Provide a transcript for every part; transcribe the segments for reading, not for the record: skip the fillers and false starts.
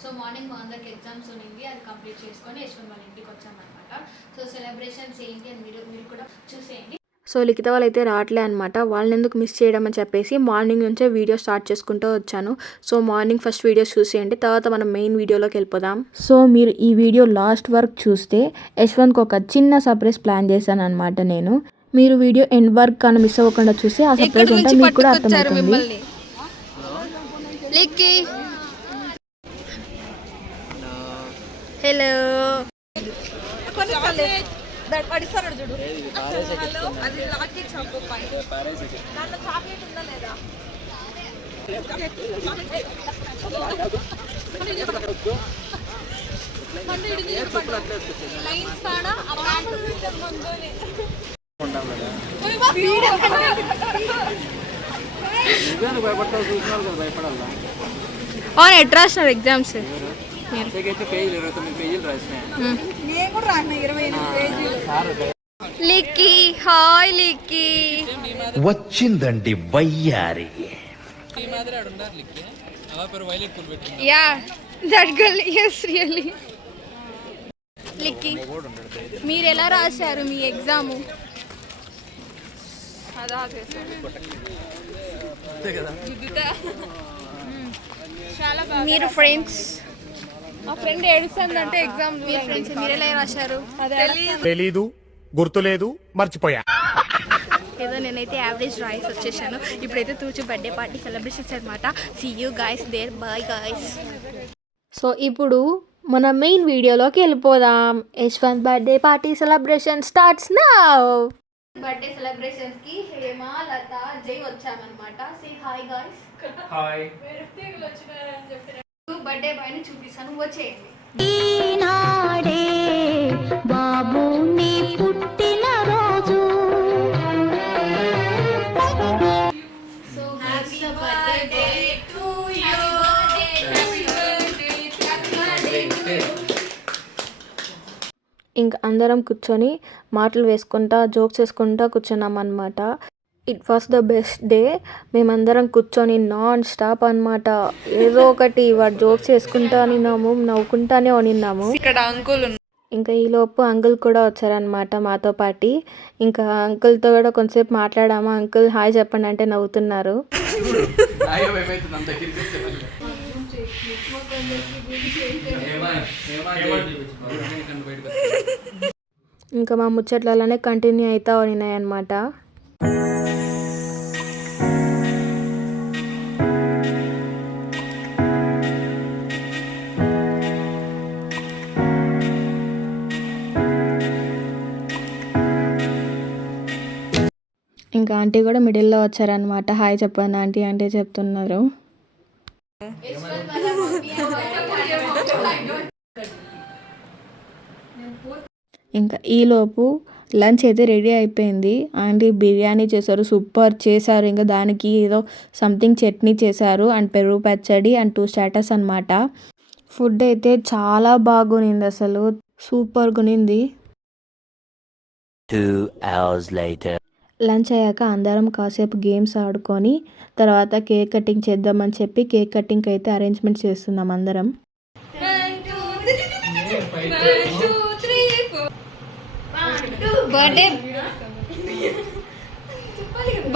So morning మా అందరికి exams ఉన్నింది, అది కంప్లీట్ చేసుకొని యశ్వంత్ వాళ్ళ ఇంటికి వచ్చామన్నమాట. సో సెలబ్రేషన్స్ ఏంటి అని మీరు కూడా చూసేయండి. సో లిఖిత వాళ్ళు అయితే రావట్లే అనమాట. వాళ్ళని ఎందుకు మిస్ చేయడం అని చెప్పేసి మార్నింగ్ నుంచే వీడియో స్టార్ట్ చేసుకుంటూ వచ్చాను. సో మార్నింగ్ ఫస్ట్ వీడియోస్ చూసేయండి, తర్వాత మనం మెయిన్ వీడియోలోకి వెళ్ళిపోదాం. సో మీరు ఈ వీడియో లాస్ట్ వరకు చూస్తే యశ్వంత్కి ఒక చిన్న సర్ప్రైజ్ ప్లాన్ చేశాను అనమాట నేను. మీరు వీడియో ఎండ్ వర్క్ కానీ మిస్ అవ్వకుండా చూసి ఆ సర్ప్రైజ్ అంటే మీకు కూడా అర్థమవుతుంది. హలో చూడు అది లాకెట్ షాప్ దాంట్లో చాక్లెట్ ఉందా లేదా? అవును ఎట్ రాసినారు ఎగ్జామ్స్? లిక్కీ హాయ్ లిక్కీ వచ్చిందండి వయ్యారి. Yeah that girl yes really. లిక్కీ మీరు ఎలా రాశారు మీ ఎగ్జాము? మీరు ఫ్రెండ్స్, మా ఫ్రెండ్ ఏడుస్తుందంటే ఎగ్జామ్ మీ ఫ్రెండ్స్ మీరు ఎలా రాశారు? తెలీదు, గుర్తులేదు, మర్చిపోయా. ఏదో నేనైతే యావరేజ్ రాయిస్ వచ్చేసాను. ఇప్పుడైతే తూచు బర్త్డే పార్టీ సెలబ్రేషన్స్ అనమాట. See you guys there, bye guys. So ఇప్పుడు మన మెయిన్ వీడియోలోకి వెళ్ళిపోదాం. Yashwanth birthday party celebration starts now. Birthday celebrations కి హేమ, లత, జై వచ్చామన్నమాట. Say hi guys. Hi. Birthday boy ని చూపిస్తాను, వచ్చేయండి. బాబు నీ పుట్టిన రోజు. So happy birthday to you. ఇంక అందరం కూర్చొని మాటలు వేసుకుంటా జోక్స్ వేసుకుంటా కూర్చున్నాం అనమాట. It was the best day. మేమందరం కూర్చొని నాన్ స్టాప్ అనమాట. ఏదో ఒకటి వాడు జోక్స్ వేసుకుంటా నిన్నాము, నవ్వుకుంటానే నిన్నాము. ఇక్కడ అంకుల్ ఇంకా ఈలోపు అంకుల్ కూడా వచ్చారనమాట మాతో పాటి. ఇంకా అంకుల్తో కూడా కొంతసేపు మాట్లాడాము. అంకుల్ హాయ్ చెప్పండి అంటే నవ్వుతున్నారు. ఇంకా మా ముచ్చట్లలోనే కంటిన్యూ అవుతా ఉన్నాయి అన్నమాట. ఇంకా ఆంటీ కూడా మిడిల్లో వచ్చారనమాట. హాయ్ చెప్పండి ఆంటీ అంటే చెప్తున్నారు. ఇంకా ఈలోపు లంచ్ అయితే రెడీ అయిపోయింది. ఆంటీ బిర్యానీ చేశారు, సూపర్ చేశారు. ఇంకా దానికి ఏదో సంథింగ్ చట్నీ చేశారు అండ్ పెరుగు పచ్చడి అండ్ 2 స్టార్టర్స్ అనమాట. ఫుడ్ అయితే చాలా బాగునింది, అసలు సూపర్ గునింది. 2 hours later. లంచ్ అయ్యాక అందరం కాసేపు గేమ్స్ ఆడుకొని తర్వాత కేక్ కటింగ్ చేద్దామని చెప్పి కేక్ కటింగ్ అయితే అరేంజ్మెంట్స్ చేస్తున్నాం అందరం.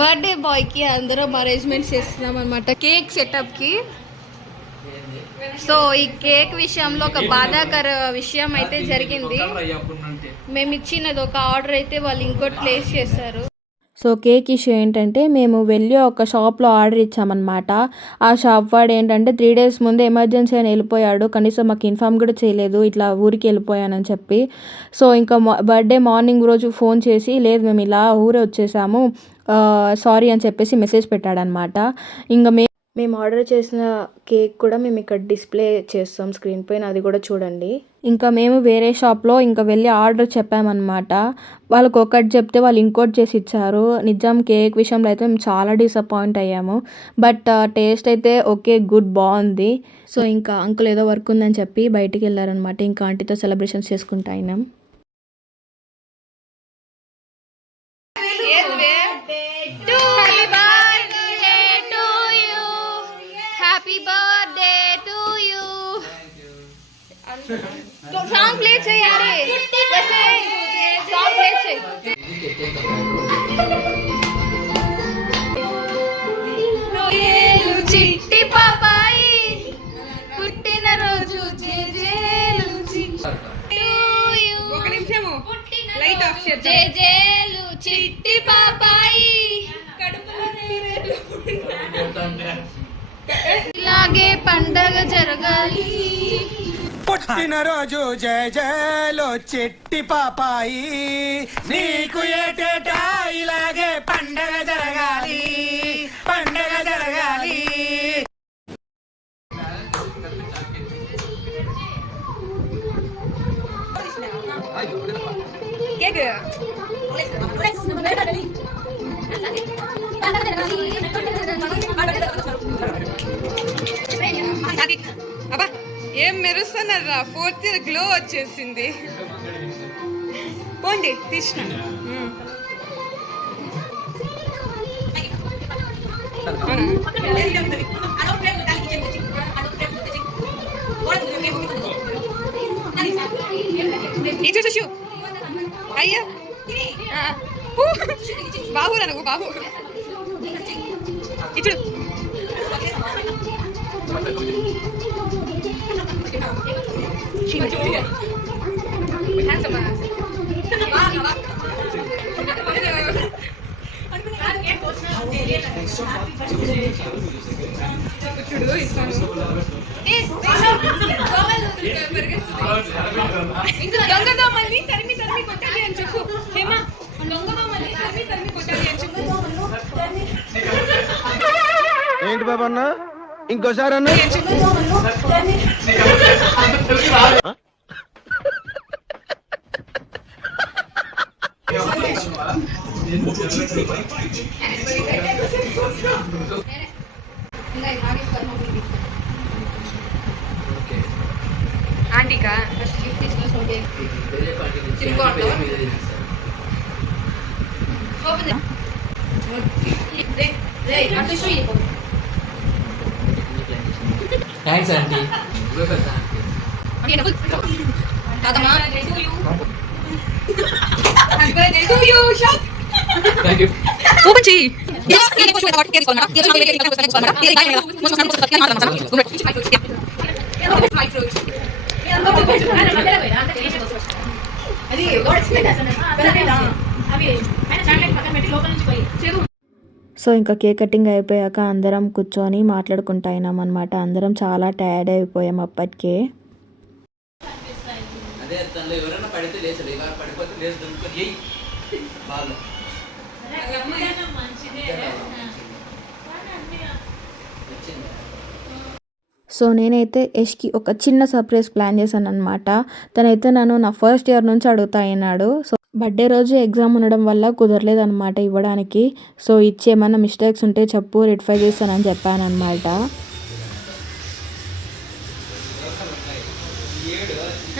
బర్త్డే బాయ్ కి అందరం అరేంజ్మెంట్స్ చేస్తున్నాం అనమాట కేక్ సెటప్ కి. సో ఈ కేక్ విషయంలో ఒక బాధాకర విషయం అయితే జరిగింది. మేము ఇచ్చినది ఒక ఆర్డర్ అయితే వాళ్ళు ఇంకోటి ప్లేస్ చేశారు. సో కేక్ ఇష్యూ ఏంటంటే మేము వెళ్ళి ఒక షాప్లో ఆర్డర్ ఇచ్చామన్నమాట. ఆ షాప్ వాడు ఏంటంటే 3 days ముందే ఎమర్జెన్సీ అని వెళ్ళిపోయాడు. కనీసం మాకు ఇన్ఫామ్ కూడా చేయలేదు ఇట్లా ఊరికి వెళ్ళిపోయానని చెప్పి. సో ఇంకా బర్త్డే మార్నింగ్ రోజు ఫోన్ చేసి లేదు మేము ఇలా ఊరే వచ్చేసాము సారీ అని చెప్పేసి మెసేజ్ పెట్టాడనమాట. ఇంకా మేము ఆర్డర్ చేసిన కేక్ కూడా మేము ఇక్కడ డిస్ప్లే చేస్తాం స్క్రీన్ పైన, అది కూడా చూడండి. ఇంకా మేము వేరే షాప్లో ఇంకా వెళ్ళి ఆర్డర్ చెప్పామన్నమాట. వాళ్ళకి ఒకటి చెప్తే వాళ్ళు ఇంకోటి చేసి ఇచ్చారు. నిజం కేక్ విషయంలో అయితే మేము చాలా డిసప్పాయింట్ అయ్యాము. బట్ టేస్ట్ అయితే ఓకే గుడ్ బాగుంది. సో ఇంకా అంకుల్ ఏదో వర్క్ ఉందని చెప్పి బయటికి వెళ్ళారనమాట. ఇంకా ఆంటీతో సెలబ్రేషన్స్ చేసుకుంటా అయినాం. Happy birthday to you. Song play చేయాలి, సాంగ్ ప్లే చేయి. చిట్టి పాపాయి పుట్టిన రోజు జేజేలు ఒక నిమిషము లైట్ ఆఫ్ చేద్దాం. జేజేలు చిట్టి పాపాయి ఇలాగే పండగ జరగాలి. పుట్టినరోజు జయ జయలో చెట్టి పాపాయి, నీకు ఏటేటా ఇలాగే పండగ జరగాలి, పండగ జరగాలి. కేక్ అబ్బా ఏం మెరుస్తున్నారా, 4th ఇయర్ గ్లో వచ్చేసింది. పోండి తీసిన ఇటు చూసు అయ్యా బాహురా నువ్వు బాహు ఇటు దొంగదోమల్ని తరిమి తరిమి కొట్టాలి అని చెప్పు. హేమా దొంగదోమల్ని తరిమి తరిమి కొట్టాలి అని చెప్పు. ఏంటి బాబన్న ఇంకోసారి అన్న? ఆంటీకా థ్యాంక్స్ ఆంటీ. ఓపెన్ చెయ్యి. సో ఇంకా కేక్ కటింగ్ అయిపోయాక అందరం కూర్చొని మాట్లాడుకుంటా అయినాం అనమాట. అందరం చాలా టైర్డ్ అయిపోయాం అప్పటికే. అదే తనలో ఎవరైనా పడితే లేచరు, ఇలా పడిపోతే లేచి దుంకుని ఎయ్ వాళ్ళు సో నేనైతే యష్కి ఒక చిన్న సర్ప్రైజ్ ప్లాన్ చేశాను అనమాట. తనైతే నన్ను నా ఫస్ట్ ఇయర్ నుంచి అడుగుతా అయినాడు. సో బర్త్డే రోజు ఎగ్జామ్ ఉండడం వల్ల కుదరలేదన్నమాట ఇవ్వడానికి. సో ఇచ్చేమన్నా మిస్టేక్స్ ఉంటే చెప్పు, రెక్టిఫై చేస్తానని చెప్పాను అనమాట.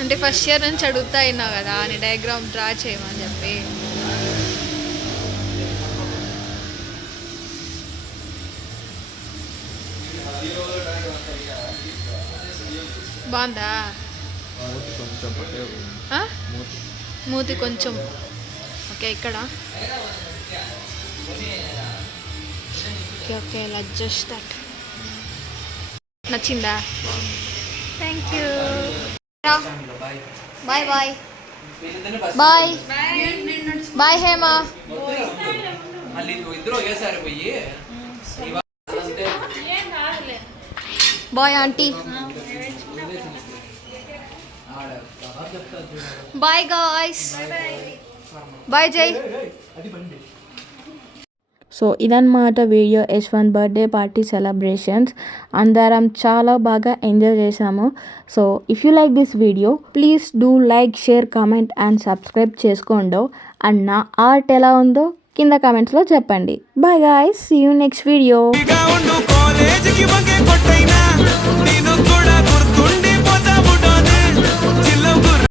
అంటే ఫస్ట్ ఇయర్ నుంచి అడుగుతా అయినావు కదా అని డయాగ్రామ్ డ్రా చేయమని చెప్పి. బాగుందా? మూతి కొంచెం ఓకే. ఇక్కడ ఓకే ఓకే అడ్జస్ట్ దట్. నచ్చిందా? Thank you. Bye bye bye bye Hema. మళ్ళీ ఇద్దరు ఒకేసారి పోయి bye aunty. Bye guys. Bye Jai. So ఇదన్నమాట video Yashwanth birthday party celebrations. అందరం చాలా బాగా ఎంజాయ్ చేసాము. So if you like this video please do like, share, comment and subscribe చేసుకోండి. అండ్ నా ఆర్ట్ ఎలా ఉందో కింద కామెంట్స్లో చెప్పండి. Bye guys, see you next video.